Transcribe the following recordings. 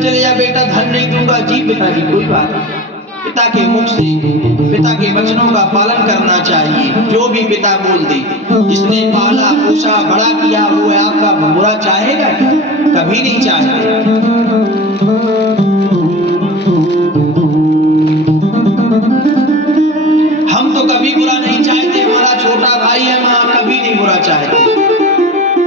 चले जा बेटा, धन नहीं दूंगा। जी पिताजी कोई बात नहीं, पिता के मुख से, पिता के वचनों का पालन करना चाहिए। जो भी पिता बोल दे, जिसने पाला पोषा बड़ा किया, वो आपका बुरा चाहेगा? कभी नहीं चाहेगा। हम तो कभी बुरा नहीं चाहते, हमारा छोटा भाई है, मां कभी नहीं बुरा चाहते।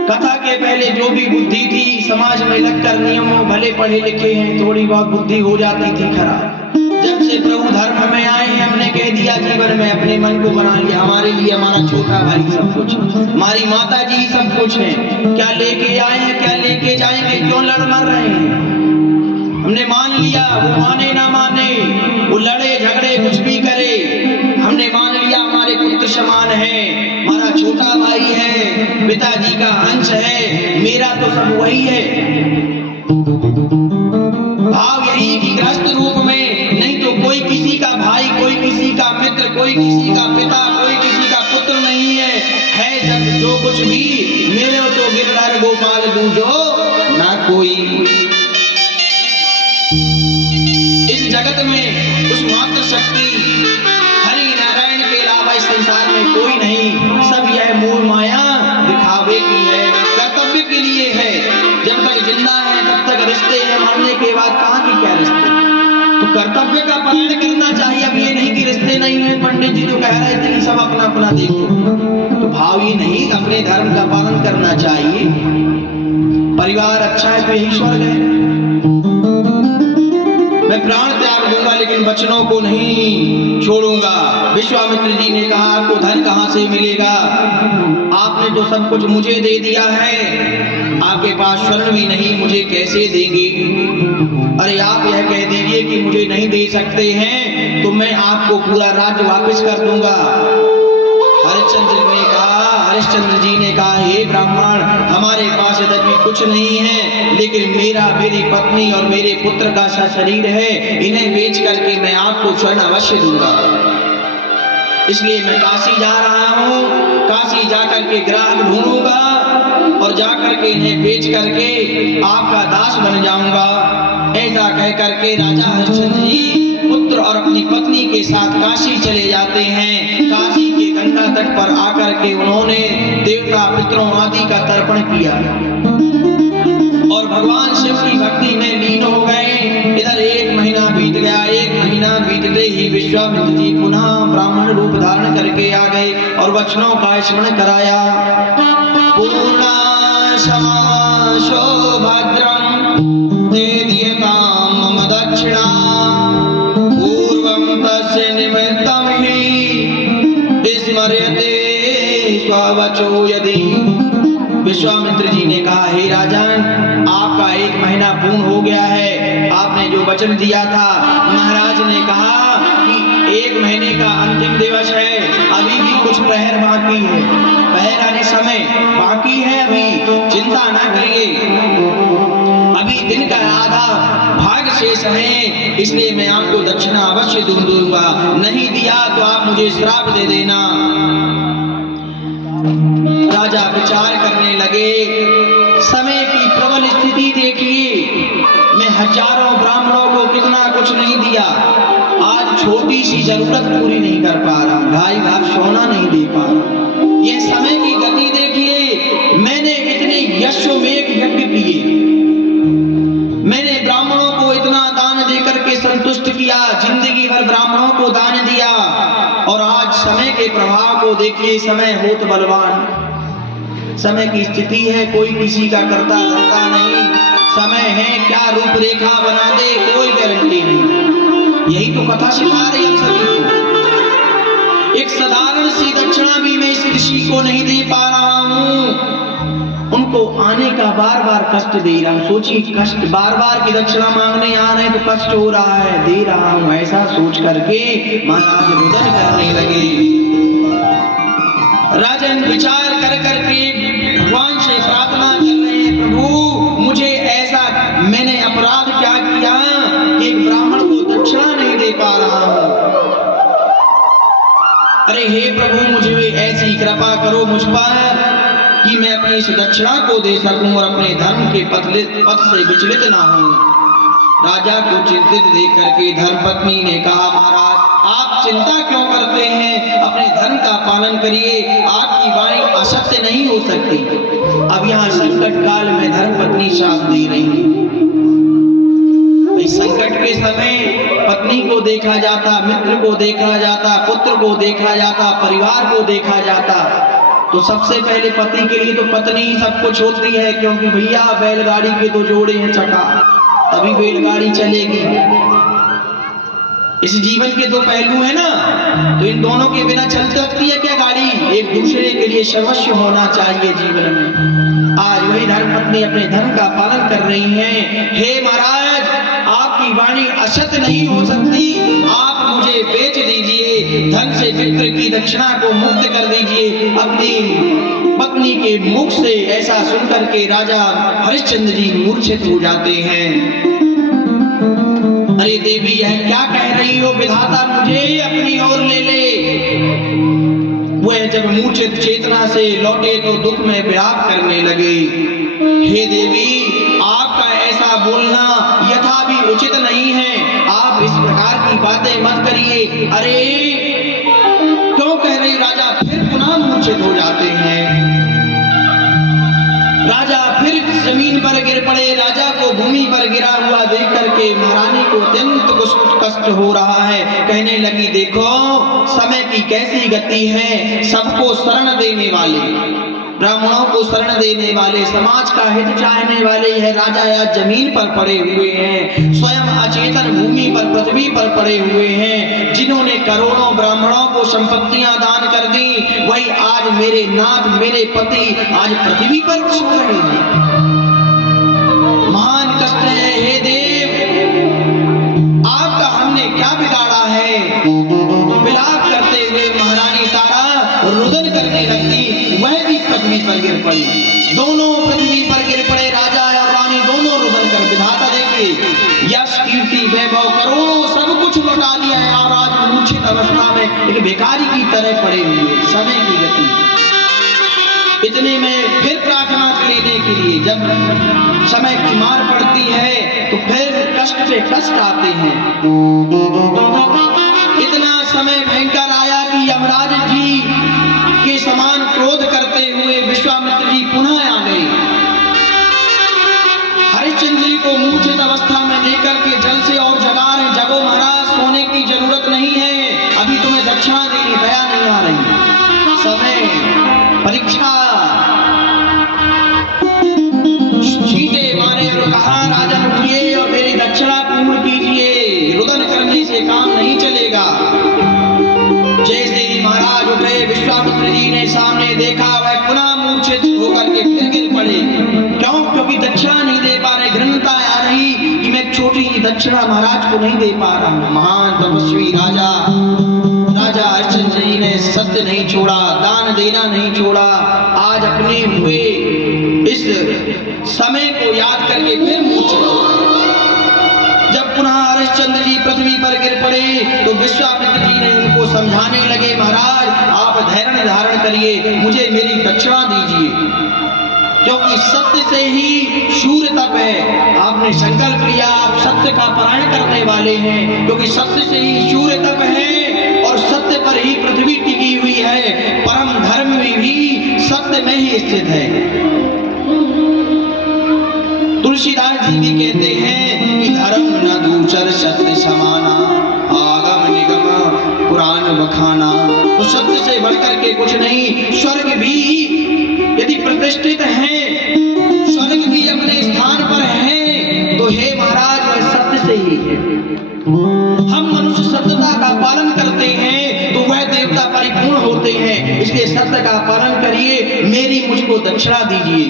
कथा के पहले जो भी बुद्धि थी, समाज में लगकर नियमों, भले पढ़े लिखे हैं, थोड़ी बहुत बुद्धि हो जाती थी खराब। जब से प्रभु धर्म में आए, हमने कह दिया जीवन में, अपने मन को बना लिया हमारे लिए हमारा छोटा भाई सब कुछ, हमारी माता जी सब कुछ है। क्या लेके आए हैं, क्या लेके जाएंगे, क्यों लड़ मर रहे हैं? हमने मान लिया, वो माने ना माने, वो लड़े झगड़े कुछ भी करे, हमने मान लिया हमारे पुत्र समान है, हमारा छोटा भाई है, पिताजी का अंश है, मेरा तो सब वही है। भाव यही कि गृहस्थ रूप में, नहीं तो कोई किसी का भाई, कोई किसी का मित्र, कोई किसी का पिता, कोई किसी का पुत्र नहीं है। जब जो कुछ भी मेरे तो गिरधर गोपाल दूजो ना कोई। इस जगत में उस मात्र शक्ति हरि नारायण के अलावा इस संसार में कोई नहीं। सब यह मोह माया दिखावे की है, कर्तव्य के लिए है। जब तक जिंदा है तब तक रिश्ते हैं, मरने के बाद कहाँ की क्या रिश्ते। तो कर्तव्य का पालन करना चाहिए। अब ये नहीं कि रिश्ते नहीं है, पंडित जी तो कह रहे थे कि सब अपना अपना देखो, तो भाव ये नहीं, अपने धर्म का पालन करना चाहिए। परिवार अच्छा है तो यही स्वर्ग है। मैं प्राण त्याग दूंगा लेकिन वचनों को नहीं छोड़ूंगा। विश्वामित्र जी ने कहा आपको धन कहां से मिलेगा, आपने तो सब कुछ मुझे दे दिया है, आपके पास स्वर्ण भी नहीं, मुझे कैसे देंगे? अरे आप यह कह दीजिए कि मुझे नहीं दे सकते हैं तो मैं आपको पूरा राज्य वापस कर दूंगा। हरिश्चंद्र जी ने कहा हे ब्राह्मण, हमारे पास यद्यपि कुछ नहीं है लेकिन मेरी पत्नी और मेरे पुत्र का सा शरीर है, इन्हें बेच करके मैं आपको स्वर्ण अवश्य दूंगा। इसलिए मैं काशी जा रहा हूँ, काशी जाकर के ग्राहक ढूंढूंगा और जाकर के इन्हें बेच करके आपका दास बन जाऊंगा। ऐसा कह करके राजा हरिश्चंद्र जी पुत्र और अपनी पत्नी के साथ काशी चले जाते हैं। काशी के गंगा तट पर आकर के उन्होंने देवता पितरों आदि का तर्पण किया और भगवान शिव की भक्ति में लीन हो गए। इधर 1 महीना बीत गया। 1 महीना बीतते ही विश्वामित्र जी पुनः ब्राह्मण रूप धारण करके आ गए और वचनों का स्मरण कराया। पूर्णा समाशो भद्रम देदीयतां मम दक्षिणा पूर्वं तस्य निमित्तं हि स्मर्यते स्ववचो यदि। विश्वामित्र जी ने कहा हे राजन, आपका 1 महीना पूर्ण हो गया है, आपने जो वचन दिया था। महाराज ने कहा कि 1 महीने का अंतिम दिवस है, अभी भी कुछ प्रहर बाकी है, प्रहर आने समय बाकी है, अभी चिंता ना करिए, अभी दिन का आधा भाग शेष है, इसलिए मैं आपको दक्षिणा अवश्य दूंगा। नहीं दिया तो आप मुझे श्राप दे देना। राजा विचार करने लगे, समय की प्रबल स्थिति देखिए, मैं हजारों ब्राह्मणों को कितना कुछ नहीं दिया, आज छोटी सी जरूरत पूरी नहीं कर पा रहा, 2.5 लाख सोना नहीं दे पा रहा। ये समय की गति देखिए, मैंने इतने यशोमेघ यज्ञ किए, मैंने ब्राह्मणों को इतना दान देकर के संतुष्ट किया, जिंदगी भर ब्राह्मणों को दान दिया, और आज समय के प्रभाव को देखिए। समय होत बलवान, समय की स्थिति है, कोई किसी का करता धरता नहीं। समय है क्या रूपरेखा बना दे, कोई गारंटी नहीं। यही तो कथा सिखा रही हम सभी को। एक साधारण सी दक्षिणा भी मैं इस ऋषि को नहीं दे पा रहा हूँ, उनको आने का बार बार कष्ट दे रहा हूँ। सोचिए, कष्ट बार बार की दक्षिणा मांगने आ रहे तो कष्ट हो रहा है, दे रहा हूँ, ऐसा सोच करके महाराज रुदन करने लगे। राजन विचार कर करके भगवान से प्रार्थना कर रहे हैं, प्रभु मुझे ऐसा मैंने अपराध क्या किया कि एक ब्राह्मण को दक्षिणा नहीं दे पा रहा हूँ। अरे हे प्रभु, मुझे ऐसी कृपा करो मुझ पर कि मैं अपनी इस दक्षिणा को दे सकूं और अपने धर्म के पथ से विचलित ना हूं। राजा को चिंतित देख करके धर्मपत्नी ने कहा, महाराज आप चिंता क्यों करते हैं, अपने धर्म का पालन करिए, आपकी वाणी असत्य नहीं हो सकती। अब यहाँ संकट काल में धर्मपत्नी साथ दे रही है। इस संकट के समय पत्नी को देखा जाता, मित्र को देखा जाता, पुत्र को देखा जाता, परिवार को देखा जाता। तो सबसे पहले पति के लिए तो पत्नी ही सब कुछ होती है, क्योंकि भैया बैलगाड़ी के तो जोड़े हैं चक्का, तभी बैलगाड़ी चलेगी। इस जीवन के दो पहलू है ना, तो इन दोनों के बिना चल सकती है क्या गाड़ी? एक दूसरे के लिए सर्वस्व होना चाहिए जीवन में। आज वही धर्मपत्नी अपने धर्म का पालन कर रही हैं। हे महाराज, आपकी वाणी असत्य नहीं हो सकती, आप मुझे बेच दीजिए, धन से मित्र की दक्षिणा को मुक्त कर दीजिए। अपनी पत्नी के मुख से ऐसा सुनकर के राजा हरिश्चंद्र जी मूर्छित हो जाते हैं। अरे देवी, यह क्या कह रही हो? विधाता मुझे अपनी ओर ले ले। वह जब मूर्छित चेतना से लौटे तो दुख में विलाप करने लगे। हे देवी, आपका ऐसा बोलना यथा भी उचित नहीं है, आप इस प्रकार की बातें मत करिए। अरे क्यों कह रही? राजा फिर पुनः मूर्छित हो जाते हैं। राजा फिर जमीन पर गिर पड़े। राजा को भूमि पर गिरा हुआ देख करके महारानी को अत्यंत कष्ट हो रहा है। कहने लगी, देखो समय की कैसी गति है, सबको शरण देने वाले, ब्राह्मणों को शरण देने वाले, समाज का हित चाहने वाले यह राजा आज जमीन पर पड़े हुए हैं, स्वयं अचेतन भूमि पर, पृथ्वी पर पड़े हुए हैं। जिन्होंने करोड़ों ब्राह्मणों को संपत्तियां दान कर दी, वही आज मेरे नाथ, मेरे पति आज पृथ्वी पर सो रहे हैं। महान कष्ट है। हे देव, आपका हमने क्या बिगाड़ा है? विलाप करते हुए महारानी तारा रुदन करने लगती, वह भी पृथ्वी पर गिर पड़ी। दोनों पृथ्वी पर गिर पड़े, राजा और रानी दोनों रुदन कर। विधाता देखिए, यश, कीर्ति, वैभव, करोड़ों सब कुछ लौटा दिया है और आज मूर्छित अवस्था में एक भिखारी की तरह पड़े हुए। समय की गति। इतने में फिर प्रार्थना लेने के लिए जब समय की मार पड़ती है तो फिर कष्ट पे कष्ट आते हैं। इतना समय भयंकर आया कि यमराज जी के समान क्रोध करते हुए विश्वामित्र जी पुनः आ गए। हरिश्चंद्र जी को मूर्छित अवस्था में लेकर के जल से और जगा रहे। जगो महाराज, सोने की जरूरत नहीं है, अभी तुम्हें दक्षिणा देनी दया नहीं आ रही। समय परीक्षा। चीटे मारे और कहा, राजन उठिए और मेरी दक्षिणा पूर्ण कीजिए, रुदन करने से काम नहीं चलेगा। जैसे ही महाराज उठे, विश्वामित्र जी ने सामने देखा, वह पुनः मूर्छित होकर के फिर गिर पड़े। क्यों? क्योंकि दक्षिणा नहीं दे पा रहे। घृणता आ रही कि मैं छोटी सी दक्षिणा महाराज को नहीं दे पा रहा हूं। महान तपस्वी राजा हरिश्चंद्र जी ने सत्य नहीं छोड़ा, दान देना नहीं छोड़ा। आज अपने हुए इस समय को याद करके फिर मूर्छित। जब पुनः हरिश्चंद्र जी पृथ्वी पर गिर पड़े तो विश्वामित्र जी ने उनको समझाने लगे, महाराज आप धैर्य धारण करिए, मुझे मेरी दक्षिणा दीजिए, क्योंकि सत्य से ही शूर तप है। आपने संकल्प लिया, आप सत्य का पारण करने वाले हैं, क्योंकि सत्य से ही शूर तप है और सत्य पर ही पृथ्वी टिकी हुई है। परम धर्म में भी सत्य में ही स्थित है। तुलसीदास जी भी कहते हैं कि धर्म न दूसर सत्य समाना, आगम निगम पुराण बखाना। तो सत्य से बढ़कर के कुछ नहीं। स्वर्ग भी यदि प्रतिष्ठित है, स्वर्ग भी अपने स्थान पर है, तो हे महाराज वह सत्य से ही है। हम मनुष्य सत्यता का पालन करते हैं तो वह देवता परिपूर्ण होते हैं। इसलिए सत्य का पालन करिए, मेरी मुझको दक्षिणा दीजिए,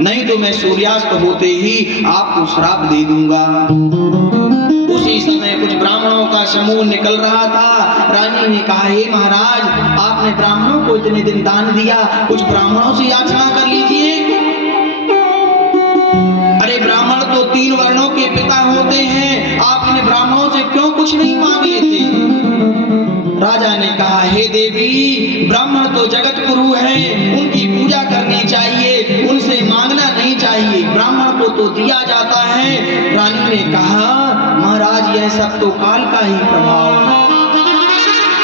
नहीं तो मैं सूर्यास्त होते ही आपको श्राप दे दूंगा। उसी समय कुछ ब्राह्मणों का समूह निकल रहा था। रानी ने कहा, हे महाराज, आपने ब्राह्मणों को इतने दिन दान दिया, कुछ ब्राह्मणों से याचना कर लीजिए। अरे ब्राह्मण तो 3 वर्णों के पिता होते हैं, आप इन ब्राह्मणों से क्यों कुछ नहीं मांग लेते? राजा ने कहा, हे देवी, ब्राह्मण तो जगत गुरु हैं, उनकी पूजा करनी चाहिए, उनसे मांगना नहीं चाहिए, ब्राह्मण को तो दिया जाता है। रानी ने कहा, महाराज यह सब तो काल का ही प्रभाव है।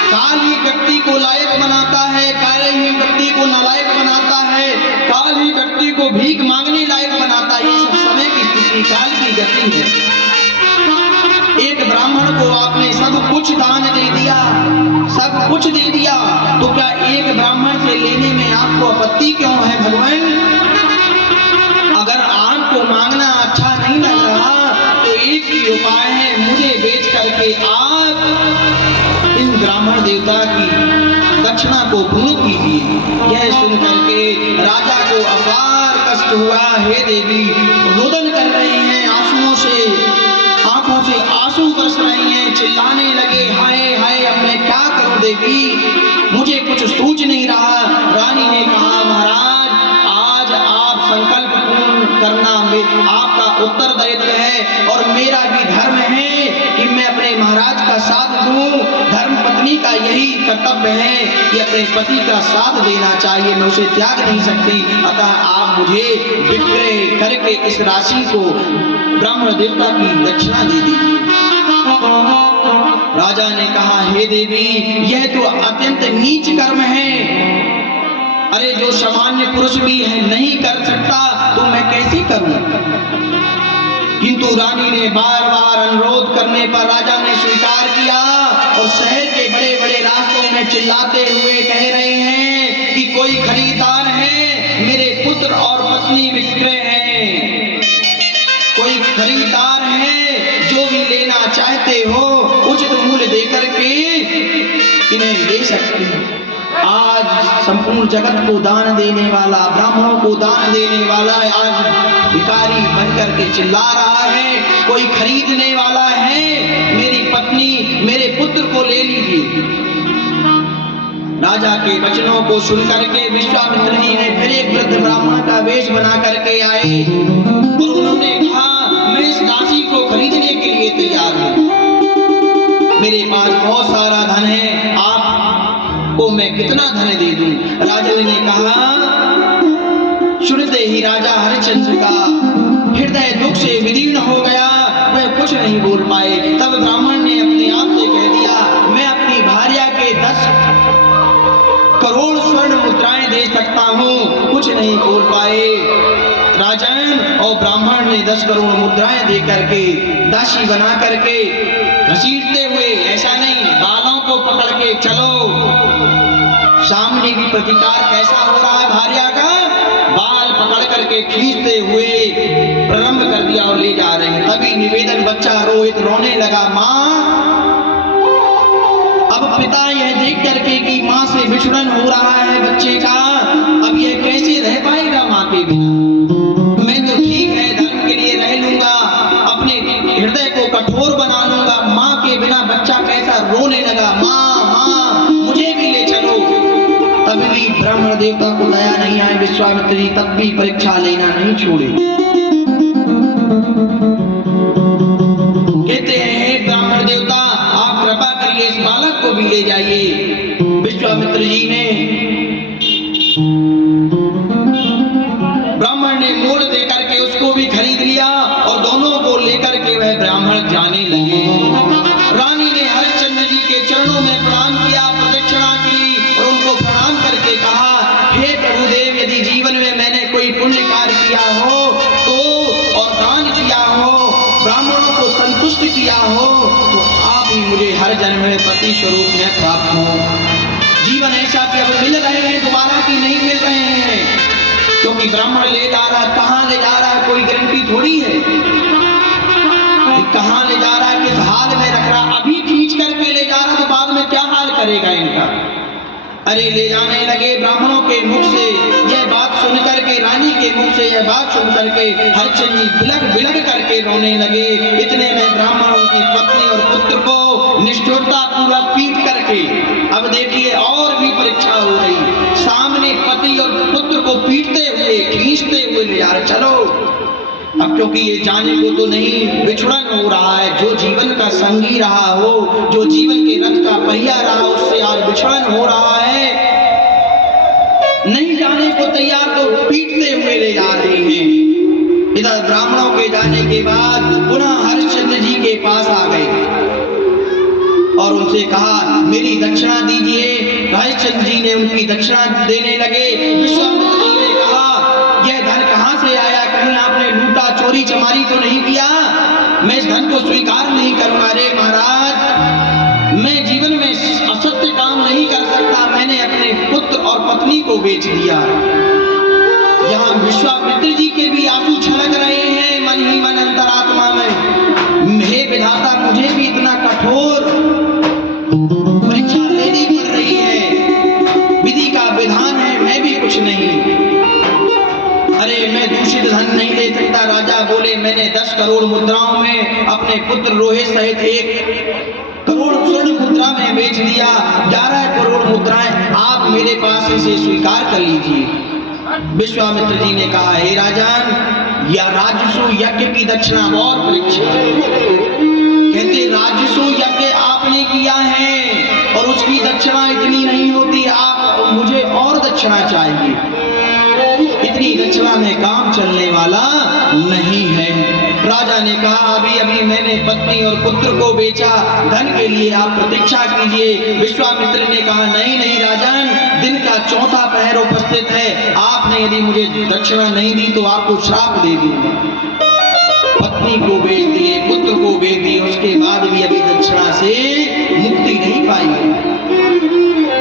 काल ही व्यक्ति को लायक बनाता है, काल ही व्यक्ति को नालायक बनाता है, काल ही व्यक्ति को भीख मांगने लायक बनाता है। ये सब समय की स्थिति, काल की गति है। एक ब्राह्मण को आपने सब कुछ दान दे दिया, सब कुछ दे दिया, तो क्या एक ब्राह्मण से लेने में आपको आपत्ति क्यों है भगवान? अगर आपको मांगना अच्छा नहीं लग रहा तो एक ही उपाय है, मुझे बेच करके आप इन ब्राह्मण देवता की दक्षिणा को पूर्ण कीजिए। यह सुन करके राजा को अपार कष्ट हुआ। हे देवी, रुदन कर रही हैं आंसुओं से, आंखों से आंसू बरस रही हैं, चिल्लाने लगे, हाय हाय अब मैं क्या करूं देवी, मुझे कुछ सूझ नहीं रहा। रानी ने कहा, महाराज आज आप संकल्प पूर्ण करना आपका उत्तरदायित्व है और मेरा भी धर्म है कि मैं अपने महाराज का साथ दूं। धर्म पत्नी का यही कर्तव्य है कि अपने पति का साथ देना चाहिए, मैं उसे त्याग नहीं सकती। अतः आप मुझे विक्रय करके इस राशि को ब्राह्मण देवता की दक्षिणा दे दीजिए। राजा ने कहा, हे देवी, यह तो अत्यंत नीच कर्म है। अरे जो सामान्य पुरुष भी है नहीं कर सकता तो मैं कैसे करूं? किंतु रानी ने बार बार अनुरोध करने पर राजा ने स्वीकार किया और शहर के बड़े बड़े रास्तों में चिल्लाते हुए कह रहे हैं कि कोई खरीदार है, मेरे पुत्र और पत्नी विक्रय है, कोई खरीदार है, जो भी लेना चाहते हो उचित मूल्य देकर के इन्हें ले सकते हैं। आज संपूर्ण जगत को दान देने वाला, ब्राह्मणों को दान देने वाला आज भिखारी बनकर के चिल्ला रहा है, कोई खरीदने वाला है, मेरी पत्नी मेरे पुत्र को ले लीजिए। राजा के वचनों को सुनकर के विश्वामित्र जी ने फिर एक वृद्ध ब्राह्मण का वेश बना करके आए और उन्होंने कहा, मैं इस दासी को खरीदने के लिए तैयार हूं, मेरे पास बहुत सारा धन है, आपको मैं कितना धन दे दूं? राजा ने कहा, सुनते ही राजा हरिश्चंद्र का हृदय दुख से विदीर्ण हो गया, वह कुछ नहीं बोल पाए। तब ब्राह्मण ने अपने आप से कह दिया, मैं अपनी भार्या के 10 करोड़ स्वर्ण मुद्राएं दे सकता हूं। कुछ नहीं बोल पाए राजन, और ब्राह्मण ने 10 करोड़ मुद्राएं दे करके दासी बना करके घसीटते हुए, ऐसा नहीं, बालों को पकड़ के चलो, सामने भी प्रतिकार कैसा हो रहा है भार्या का, बाल पकड़ करके खींचते हुए प्रारंभ कर दिया और ले जा रहे हैं। तभी निवेदन बच्चा रोहित रोने लगा, माँ। अब पिता यह देख करके कि माँ से विछुड़न हो रहा है बच्चे का, अब यह कैसे रह पाएगा माँ के बिना? मैं तो ठीक है धर्म के लिए रह लूंगा, अपने हृदय को कठोर बना लूंगा, माँ के बिना बच्चा कैसा रोने लगा, माँ माँ मुझे भी ले चलो। तब भी ब्राह्मण देवता को दया नहीं आई, विश्वामित्र जी तब भी परीक्षा लेना नहीं छोड़े। कहते हैं, हे ब्राह्मण देवता, आप कृपा करिए इस बालक को भी ले जाइए। विश्वामित्र जी ने ब्राह्मण ने मोल देकर के उसको भी खरीद लिया और दोनों को लेकर के वह ब्राह्मण जाने लगे। रानी ने हरिश्चंद्र जी के चरणों में प्रणाम किया, प्रदक्षिणा की और उनको प्रणाम करके कहा, हे प्रभुदेव, यदि जीवन में मैंने कोई पुण्य कार्य किया हो तो और दान किया हो, ब्राह्मणों को संतुष्ट किया हो, तो आप ही मुझे हर जन्म में पति स्वरूप में प्राप्त हो। जीवन ऐसा कि अब मिल रहे हैं, दोबारा की नहीं मिल रहे हैं, क्योंकि ब्राह्मण ले जा रहा है, कहाँ ले जा रहा है कोई गारंटी थोड़ी है, कहाँ ले जा रहा है, किस हाल में रख रहा, अभी खींच करके ले जा रहा तो बाद में क्या हाल करेगा इनका। अरे ले जाने लगे। ब्राह्मणों के मुख से यह बात सुन करके, रानी के मुख से यह बात सुन करके हरिश्चंद्र जी बिलख बिलख करके रोने लगे। इतने में ब्राह्मण उनकी पत्नी और पुत्र को निष्ठुरता पूर्वक पीट करके, अब देखिए और भी परीक्षा हो गई, सामने पति और पुत्र को पीटते हुए खींचते हुए ले जा रहे। चलो अब क्योंकि ये जाने को तो नहीं, विछुड़न हो रहा है, जो जीवन का संगी रहा हो, जो जीवन के रथ का पहिया रहा, उससे आज विछुड़न हो रहा है, नहीं जाने को तैयार तो पीटते हुए ले जा रहे हैं। इधर ब्राह्मणों के जाने के बाद पुनः हरिश्चंद्र जी के पास आ गए और उनसे कहा मेरी दक्षिणा दीजिए। हरिश्चंद्र जी ने उनकी दक्षिणा देने लगे। विश्वामित्र जी ने कहा यह धन कहाँ से आया, कहीं आपने लूटा चोरी चमारी तो नहीं किया? मैं इस धन को स्वीकार नहीं करूंगा। अरे महाराज, मैं जीवन में असत्य काम नहीं कर सकता। मैंने अपने पुत्र और पत्नी को बेच दिया। यहाँ विश्वामित्र जी के भी आंसू छलक रहे हैं मन ही मन अंतरात्मा में। हे विधाता, मुझे भी इतना कठोर परीक्षा लेनी पड़ रही है। विधि का विधान है, मैं भी कुछ नहीं। अरे मैं दूषित धन नहीं ले सकता। राजा बोले मैंने 10 करोड़ मुद्राओं में अपने पुत्र रोहित सहित 1 करोड़ स्वर्ण मुद्रा में बेच दिया। 11 करोड़ मुद्राएं आप मेरे पास इसे स्वीकार कर लीजिए। विश्वामित्र जी ने कहा हे राजन, या राजसु यज्ञ की दक्षिणा और परीक्षा। कहते राजसु यज्ञ आपने किया है और उसकी दक्षिणा इतनी नहीं होती, आप मुझे और दक्षिणा चाहिए। इतनी दक्षिणा में काम चलने वाला नहीं है। राजा ने कहा अभी अभी मैंने पत्नी और पुत्र को बेचा, धन के लिए आप प्रतीक्षा कीजिए। विश्वामित्र ने कहा नहीं नहीं राजन, दिन का 4था पहर उपस्थित है। आपने यदि मुझे दक्षिणा नहीं दी तो आपको श्राप दे दूंगा। पत्नी को बेच दिए, पुत्र को बेच दिए, उसके बाद भी अभी दक्षिणा से मुक्ति नहीं पाई।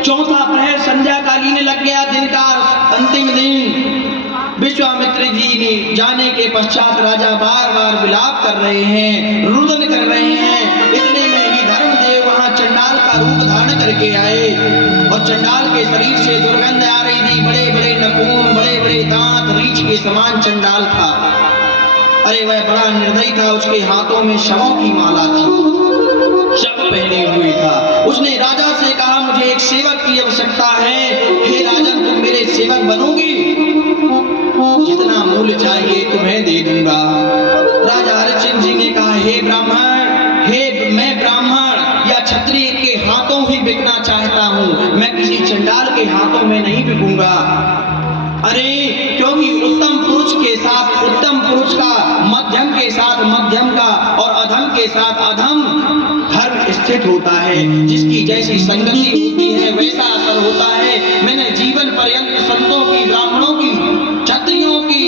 4था प्रहर संध्या कालीन लग गया, दिन का अंतिम दिन। विश्वामित्र जी ने जाने के पश्चात राजा बार बार विलाप कर रहे हैं, रुदन कर रहे हैं। इतने में ही धर्मदेव वहां चंडाल का रूप धारण करके आए और चंडाल के शरीर से दुर्गंध आ रही थी। बड़े बड़े नखून, बड़े बड़े दांत, रीछ के समान चंडाल था। अरे वह बड़ा निर्दयी था। उसके हाथों में शवों की माला थी, शव पहने हुए था। उसने राजा से कहा मुझे एक सेवक की आवश्यकता है। हे राजन, तुम मेरे सेवक बनोगे? जितना मूल्य चाहिए तुम्हें दे दूंगा। राजा हरिश्चंद्र जी ने कहा हे ब्राह्मण, मैं ब्राह्मण या क्षत्रिय के हाथों ही बिकना चाहता हूँ, मैं किसी चंडाल के हाथों में नहीं बिकूंगा। अरे क्योंकि उत्तम पुरुष के साथ उत्तम पुरुष का, मध्यम के साथ मध्यम का और अधम के साथ अधम धर्म स्थित होता है। जिसकी जैसी संगति होती है वैसा असर होता है। मैंने जीवन पर्यंत संतों की, ब्राह्मणों की, क्षत्रियों की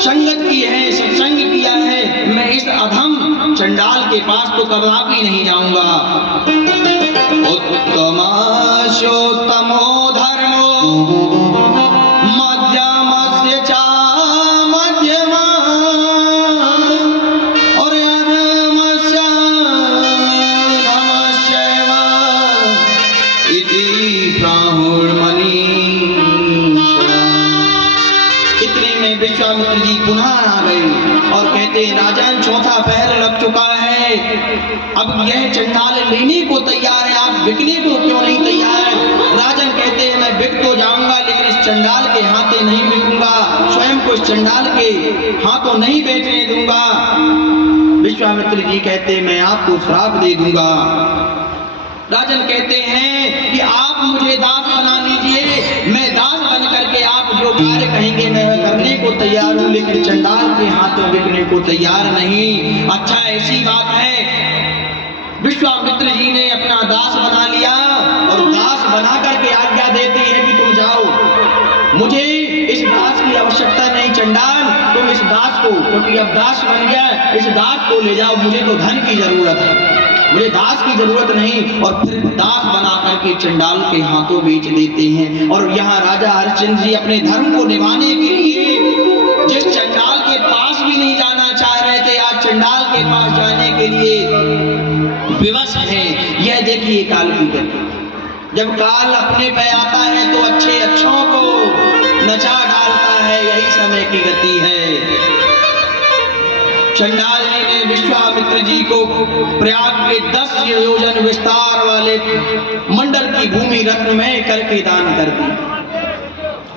संगत की है, सत्संग किया है। मैं इस अधम चंडाल के पास तो कदापि नहीं जाऊंगा। उत्तमाशोत्तमो धर्मो मध्यमस्य च मध्यमा और अधमस्य धमस्यैव इति प्राहुर्मनीषा। इतने में विश्वामित्र जी पुनः आ गए और कहते हैं राजन, 4था पहर लग चुका है। अब यह चंडाल लेने को तैयार है, आप बिकने को क्यों नहीं तैयार? राजन कहते हैं मैं बिक तो जाऊंगा लेकिन इस चंडाल के हाथे नहीं बिकूंगा, स्वयं को इस चंडाल के हाथों नहीं बेचने दूंगा। विश्वामित्र जी कहते मैं आपको श्राप दे दूंगा। राजन कहते हैं कि आप मुझे दास बना लीजिए, मैं दास बन करके आप जो कार्य कहेंगे मैं वह करने को तैयार हूँ, लेकिन चंडाल के हाथों बिकने को तैयार नहीं। अच्छा ऐसी बात है। विश्वामित्र जी ने अपना दास बना लिया और दास बना करके आज्ञा देती है कि तुम जाओ, मुझे इस दास की आवश्यकता नहीं। चंडाल तुम इस दास को, क्योंकि अब दास बन गया, इस दास को ले जाओ, मुझे तो धन की जरूरत है, मुझे दास की जरूरत नहीं। और फिर दास बना करके चंडाल के हाथों बेच देते हैं। और यहाँ राजा हरिश्चंद्र जी अपने धर्म को निभाने के लिए जिस चंडाल के पास भी नहीं जाना चाह रहे थे, आज चंडाल के पास जाने के लिए विवश है। यह देखिए काल की गति। जब काल अपने पे आता है तो अच्छे अच्छों को नचा डालता है, यही समय की गति है। चंडाल जी ने विश्वामित्र जी को प्रयाग के 10 योजन विस्तार वाले मंडल की भूमि रत्नमय करके दान कर दी।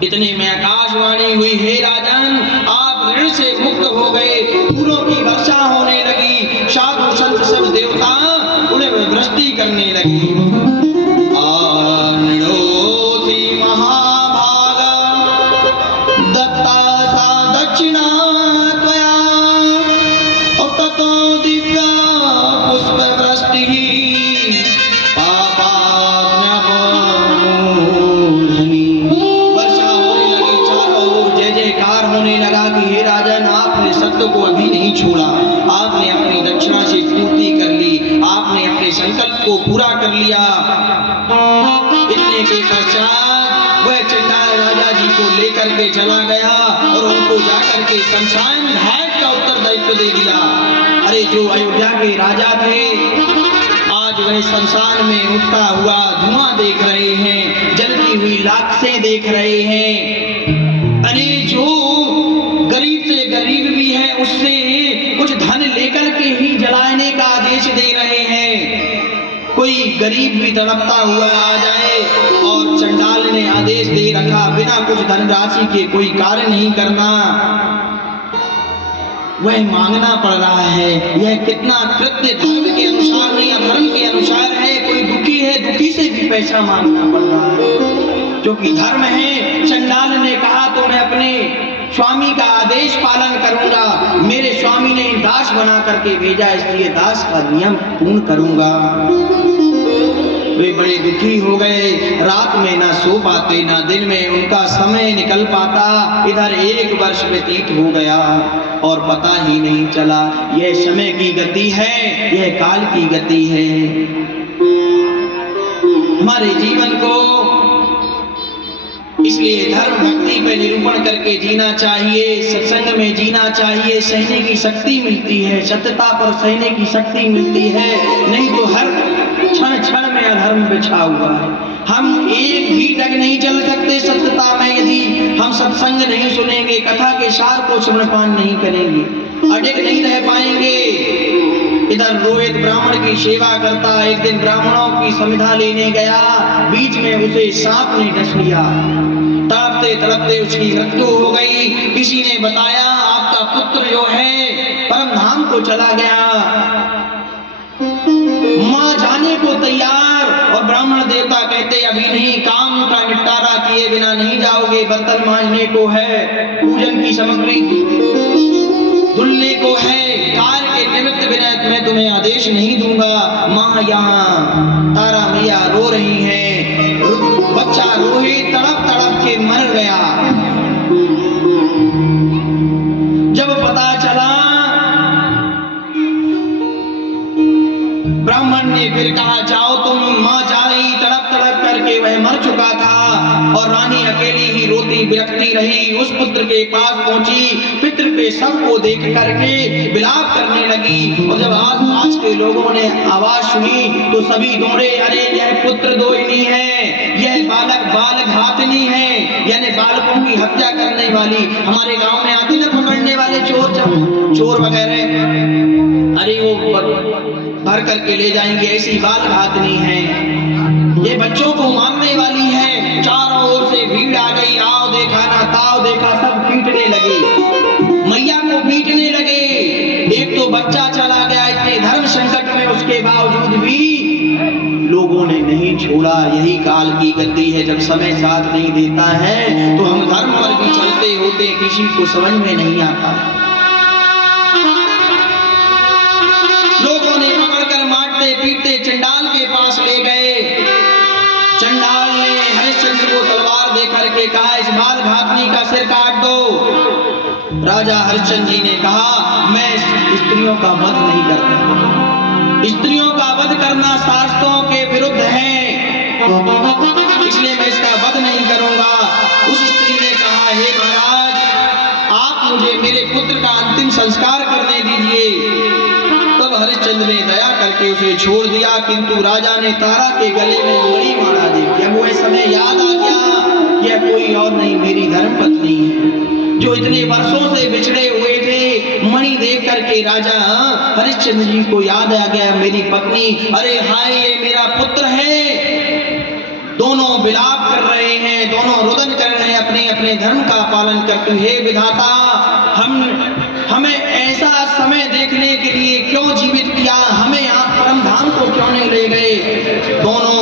इतने में आकाशवाणी हुई हे राजन, आप ऋण से मुक्त हो गए, फूलों की वर्षा होने लगी, साधु संत सब देवता उन्हें वृष्टि करने लगी। महाभाग दत्ता कहा कि हे राजन, आपने सत्य को अभी नहीं छोड़ा, आपने अपनी दक्षिणा से पूर्ति कर ली, आपने अपने संकल्प को पूरा कर लिया। इतने के पश्चात वह चंडाल राजा जी को लेकर के चला गया और उनको जाकर के शमशान घाट का उत्तरदायित्व दे दिया। अरे जो अयोध्या के राजा थे, आज वह शमशान में उठता हुआ धुआं देख रहे हैं, जलती हुई लाशें देख रहे हैं। अरे जो गरीब से गरीब भी है, उससे कुछ धन लेकर के ही जलाने का आदेश दे रहे हैं। कोई गरीब भी तड़पता हुआ आ जाए और चंडाल ने आदेश दे रखा, बिना कुछ धनराशि के कोई कार्य नहीं करना, वह मांगना पड़ रहा है। यह कितना कृत्य धर्म के अनुसार नहीं, अधर्म के अनुसार है। कोई दुखी है, दुखी से भी पैसा मांगना पड़ रहा है, जो कि धर्म है। चंडाल ने कहा तो मैं अपने स्वामी का आदेश पालन करूंगा, मेरे स्वामी ने दास बना करके भेजा, इसलिए दास का नियम पूर्ण करूंगा। वे बड़े दुखी हो गए, रात में ना सो पाते, ना दिन में उनका समय निकल पाता। इधर 1 वर्ष व्यतीत हो गया और पता ही नहीं चला। यह समय की गति है, यह काल की गति है। हमारे जीवन को इसलिए धर्म भक्ति पे निरूपण करके जीना चाहिए, सत्संग में जीना चाहिए। सहने की शक्ति मिलती है, सत्यता पर सहने की शक्ति मिलती है, नहीं तो हर क्षण क्षण में अधर्म बिछा हुआ है। हम एक भी डग नहीं चल सकते सत्यता में यदि हम सत्संग नहीं सुनेंगे, कथा के सार को श्रवणपान नहीं करेंगे, अडिग नहीं रह पाएंगे। इधर रोहित ब्राह्मण की सेवा करता, एक दिन ब्राह्मणों की समिधा लेने गया, बीच में उसे सांप ने डस लिया। तड़पते तड़पते उसकी मृत्यु हो गई। किसी ने बताया आपका पुत्र जो है परम धाम को चला गया। मां जाने को तैयार और ब्राह्मण देवता कहते अभी नहीं, काम का निपटारा किए बिना नहीं जाओगे, बर्तन मांजने को है, पूजन की सामग्री धुलने को है, कार्य के निमित्त बिना मैं तुम्हें आदेश नहीं दूंगा। मां यहाँ तारा मैया रो रही हैं, बच्चा रोहित तड़प तड़प के मर गया। जब पता चला, ब्राह्मण ने फिर कहा जाओ तुम। मां जाई, तड़प तड़प करके वह मर चुका था और रानी अकेली ही रोती बिलखती रही। उस पुत्र के पास पहुंची, पितृ के शव को देख करके विलाप करने लगी। और जब आस-पास के लोगों ने आवाज सुनी तो सभी दौड़े, अरे यह पुत्र दोहिनी है, यह बालक बाल घातनी है, यानी बालकों की हत्या करने वाली। हमारे गांव में आते ना पकड़ने वाले चोर वगैरह, अरे वो भर करके ले जाएंगे, ऐसी बाल घातनी है, ये बच्चों को मारने वाली है। चारों ओर से भीड़ आ गई, आओ देखा ना ताओ देखा, सब पीटने लगे, मैया को पीटने लगे। एक तो बच्चा चला गया इतने धर्म संकट में, उसके बावजूद भी लोगों ने नहीं छोड़ा। यही काल की गति है, जब समय साथ नहीं देता है तो हम धर्म पर भी चलते होते किसी को समझ में नहीं आता। लोगों ने पकड़कर मारते पीटते चंडाल के पास ले गए। चंडाल ने हरिश्चंद्र को तलवार दे करके कहा इस बाल घातनी का सिर काट दो। राजा हरिश्चंद्र जी ने कहा मैं स्त्रियों का वध नहीं करता, स्त्रियों का वध करना शास्त्रों के विरुद्ध है, इसलिए मैं इसका वध नहीं करूंगा। उस स्त्री ने कहा हे महाराज, आप मुझे मेरे पुत्र का अंतिम संस्कार करने दीजिए। तब हरिश्चंद्र ने दया करके उसे छोड़ दिया, किंतु राजा ने तारा के गले में उंगली मारा दी। जब वो समय याद आ गया, यह कोई और नहीं मेरी धर्मपत्नी है, जो इतने वर्षों से बिछड़े हुए थे। मणि देख करके राजा हरिश्चंद्र जी को याद आ गया, मेरी पत्नी, अरे हाय ये मेरा पुत्र है। दोनों विलाप कर रहे हैं, दोनों रुदन कर रहे हैं, अपने अपने धर्म का पालन करते। हे विधाता, हमें ऐसा समय देखने के लिए क्यों जीवित किया, हमें आप परम धाम को क्यों नहीं ले गए। दोनों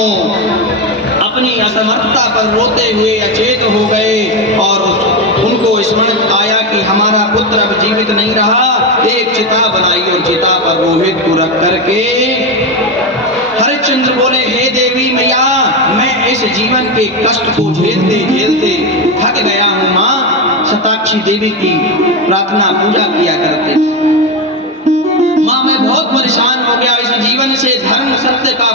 अपनी असमर्थता पर रोते हुए अचेत हो गए और उनको स्मरण आया कि हमारा पुत्र अब जीवित नहीं रहा। एक चिता बनाई और चिता पर रोहित को रख करके हरिश्चंद्र बोले हे देवी मैया, मैं इस जीवन के कष्ट को झेलते झेलते थक गया हूँ माँ, शताक्षी देवी की प्रार्थना पूजा किया करते थे। माँ मैं बहुत परेशान हो गया इस जीवन से, धर्म सत्य का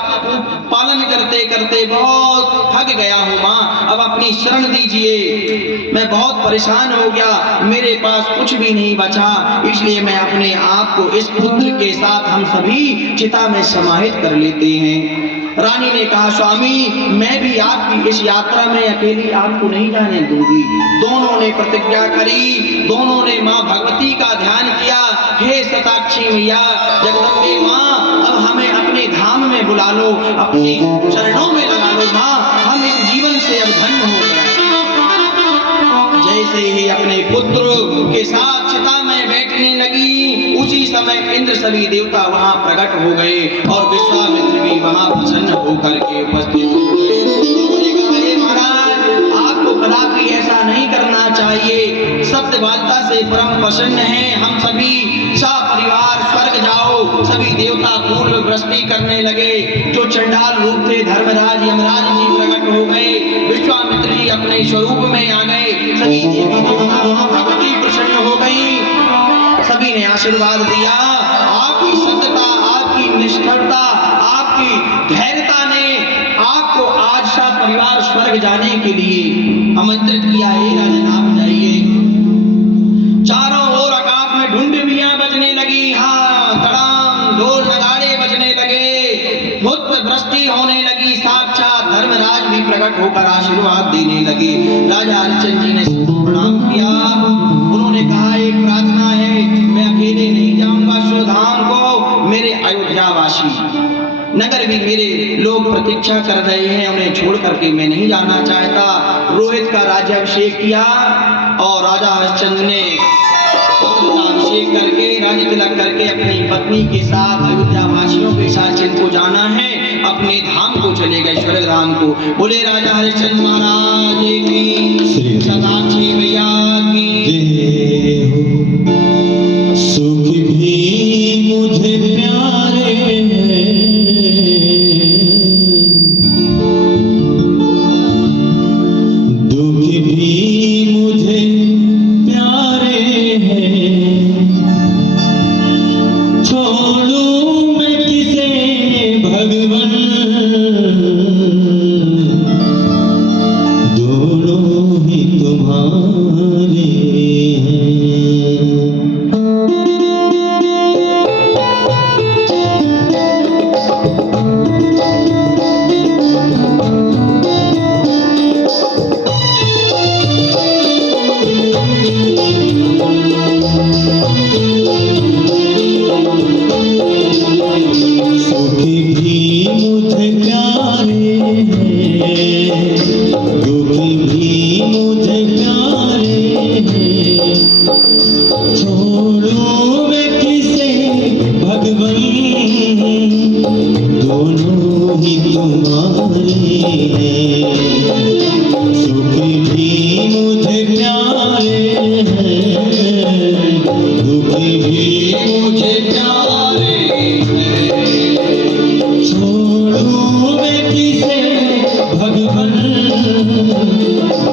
पालन करते करते बहुत थक गया हूँ माँ, अब अपनी शरण दीजिए। मैं बहुत परेशान हो गया, मेरे पास कुछ भी नहीं बचा, इसलिए मैं अपने आप को इस पुत्र के साथ हम सभी चिता में समाहित कर लेते हैं। रानी ने कहा स्वामी मैं भी आपकी इस यात्रा में अकेली आपको नहीं जाने दूंगी। दोनों ने प्रतिज्ञा करी, दोनों ने माँ भगवती का ध्यान किया। हे शताक्षी मैया, जगदम्बे माँ, अब हमें अपने धाम में बुला लो, अपने चरणों में लगा लो माँ, हम इस जीवन से अब धन्य हो गए। जैसे ही अपने पुत्र के साथ चिता में बैठने लगी, उसी समय इंद्र सभी देवता वहां प्रकट हो गए और विश्वामित्र भी वहां प्रसन्न होकर के उपस्थित हो गए। उन्होंने कहा हे महाराज आपको कदापि ऐसा नहीं करना चाहिए, सत्यवादिता से परम प्रसन्न हैं हम सभी, सा परिवार स्वर्ग जाओ। सभी देवता पूर्व वृष्टि करने लगे। जो चंडाल रूप थे धर्मराज यमराज जी प्रकट हो गए, विश्वामित्र जी अपने स्वरूप में आ गए। सभी देवी देवता भगवती प्रसन्न हो गई, सभी ने आशीर्वाद दिया। आपकी सत्यता, आपकी निष्ठता, आपकी धैर्यता ने आपको आज सा परिवार स्वर्ग जाने के लिए आमंत्रित किया है। राजन आप जाइए। चारों ओर आकाश में ढूंढबियां बजने लगी, हाँ तड़ाम ढोल नगाड़े बजने लगे, पुष्प वृष्टि होने लगी, साक्षात धर्मराज भी प्रकट होकर आशीर्वाद देने लगे। राजा हरिश्चंद्र जी ने सबको प्रणाम किया। उन्होंने कहा एक प्रार्थना है, मैं अकेले नहीं जाऊंगा स्वधाम को, मेरे अयोध्यावासी नगर भी मेरे लोग प्रतीक्षा कर रहे हैं, उन्हें छोड़ करके मैं नहीं जाना चाहता। रोहित का राज्याभिषेक किया और राजा हरिश्चंद्र ने अभिषेक करके राज्य तिलक करके अपनी पत्नी के साथ अयोध्या वासियों के साथ जिनको जाना है अपने धाम को चले गए, स्वर्ग धाम को। बोले राजा हरिश्चंद्र महाराज की, शताक्षी मैया की। सुख भी मुझे प्यारे दुख भी मुझे प्यारे हैं, छोड़ूं मैं किसे भगवन, दोनों ही तुम्हारे हैं। सुख भी मुझे प्यारे हैं, दुख भी मुझे प्यारे हैं, छोड़ूं मैं किसे भगवन, दोनों ही तुम्हारे हैं। सुख भी मुझे प्यारे हैं, दुख भी मुझे प्यारे हैं, छोड़ूं मैं किसे भगवन,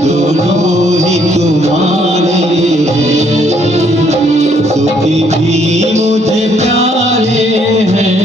दोनों ही तुम्हारे हैं। सुख भी मुझे प्यारे हैं।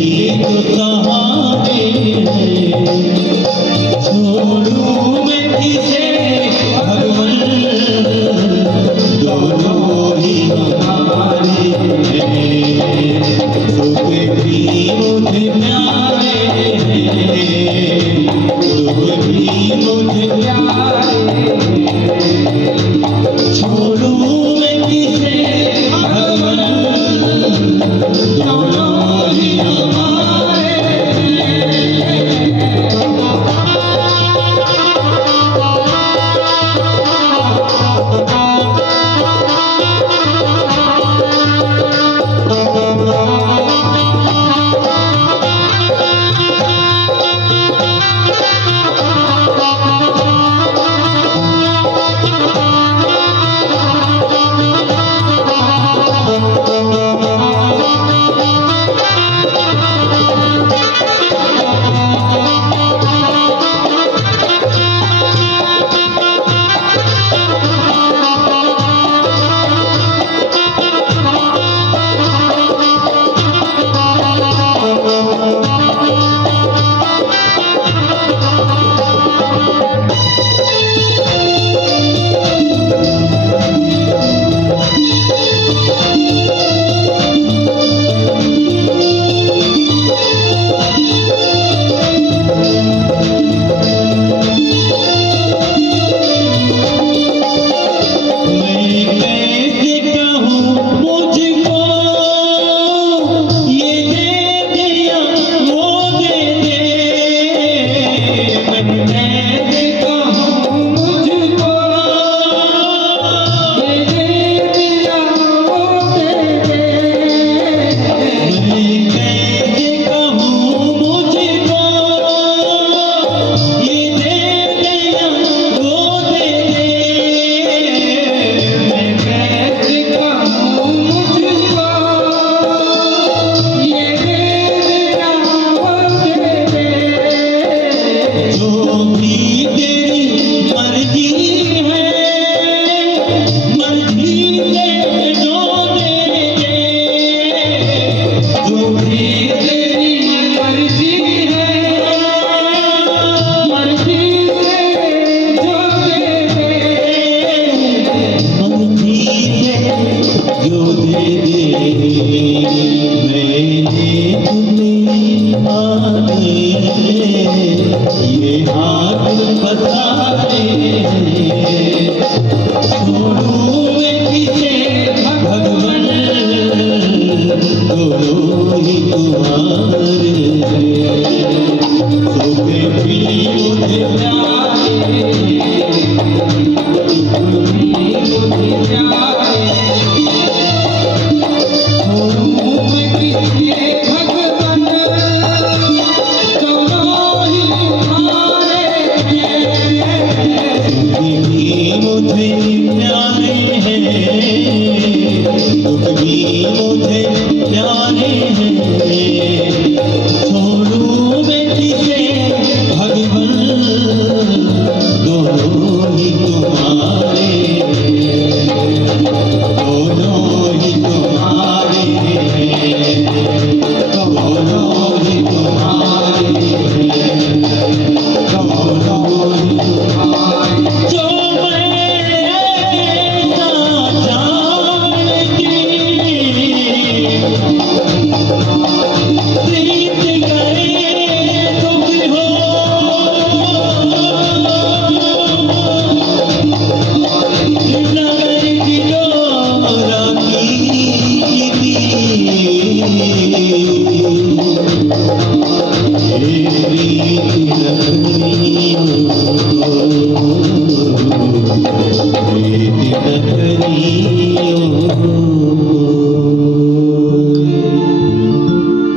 तो सहारे हैं, छोड़ूं मैं किसे भगवन, दोनों ही हमारे हैं, सुख भी मुझे प्यारे हैं, दुख भी मुझे प्यारे हैं, छोड़ूं मैं किसे भगवन, दोनों ही हमारे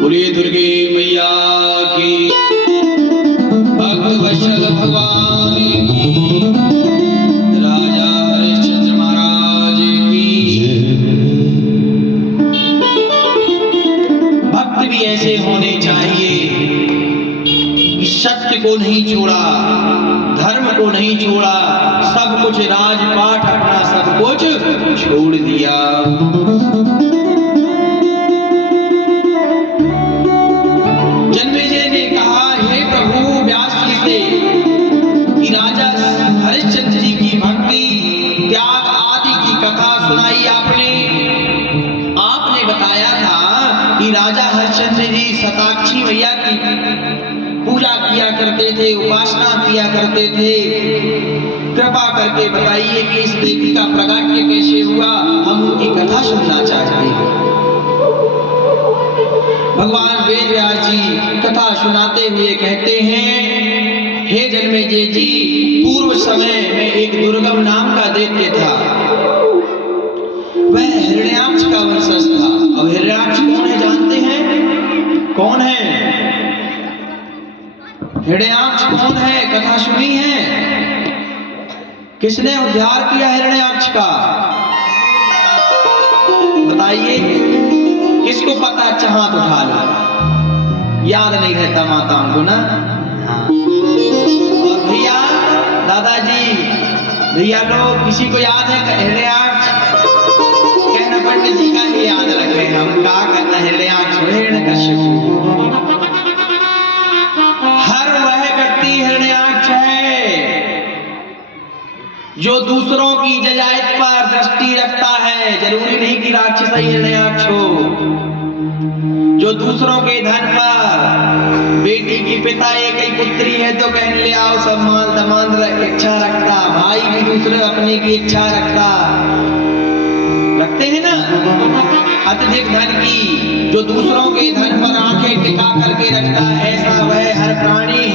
बोलिए दुर्गे मैया की, भक्त वत्सल भगवान की, राजा हरिश्चंद्र महाराज की। भक्त भी ऐसे होने चाहिए कि सत्य को नहीं छोड़ा, धर्म को नहीं छोड़ा, सब कुछ राजपाट अपना सब कुछ छोड़ दिया। जन्मेजय ने कहा, हे प्रभु व्यास जी से कि राजा हरिश्चंद्र जी की भक्ति त्याग आदि की कथा सुनाई आपने बताया था कि राजा हरिश्चंद्र जी शताक्षी मैया की पूजा किया करते थे, उपासना किया करते थे। कृपा करके बताइए कि इस देवी का प्रागट्य कैसे हुआ, हम उनकी कथा सुनना चाहते हैं। भगवान वेद व्यास जी कथा सुनाते हुए कहते हैं, हे जन्मेजय जी, पूर्व समय में एक दुर्गम नाम का दैत्य था। वह हिरण्याक्ष का वंशज था। अब हिरण्याक्ष कौन है जानते हैं? कौन है हिरण्याक्ष? कौन है? कथा सुनी है? किसने उद्धार किया हिरण्याक्ष का? बताइए, किसको पता? हाथ उठा लो। याद नहीं रहता माताओं को ना। हाँ। और भैया, दादाजी, भैया लोग, किसी को याद है हिरण्याक्ष? कहना पंडित जी का ही याद रखे, हम क्या करना है। हिरण्याक्ष हिरण्यकश्यप, हर वह व्यक्ति हिरण्याक्ष है जो दूसरों की जजायत पर दृष्टि रखता है। जरूरी नहीं कि राक्षस ही हिरण्याक्ष हो। जो दूसरों के धन पर, बेटी की पिता एक ही पुत्री है तो कहने ले आओ सब माल दमाद इच्छा रखता, भाई भी दूसरे अपने की इच्छा रखते हैं ना। अत्यधिक धन की, जो दूसरों के धन पर आंखें टिका करके रखता है, ऐसा